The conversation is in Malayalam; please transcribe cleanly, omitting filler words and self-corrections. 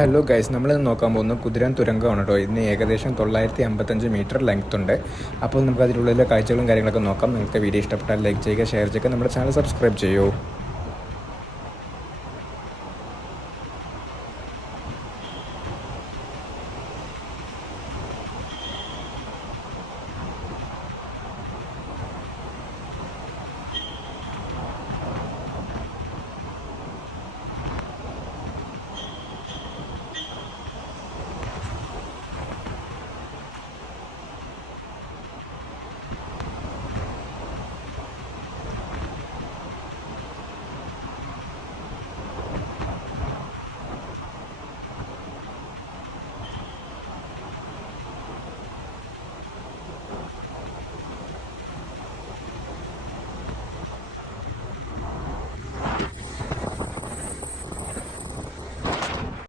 ഹലോ ഗൈസ്, നമ്മളിന്ന് നോക്കാൻ പോകുന്നത് കുതിരാൻ തുരങ്കമാണ് കേട്ടോ. ഇതിന് ഏകദേശം 955 മീറ്റർ ലെങ്ത് ഉണ്ട്. അപ്പോൾ നമുക്ക് അതിനുള്ളിലെ കാഴ്ചകളും കാര്യങ്ങളൊക്കെ നോക്കാം. നിങ്ങൾക്ക് വീഡിയോ ഇഷ്ടപ്പെട്ടാൽ ലൈക്ക് ചെയ്യുക, ഷെയർ ചെയ്യുക, നമ്മുടെ ചാനൽ സബ്സ്ക്രൈബ് ചെയ്യൂ.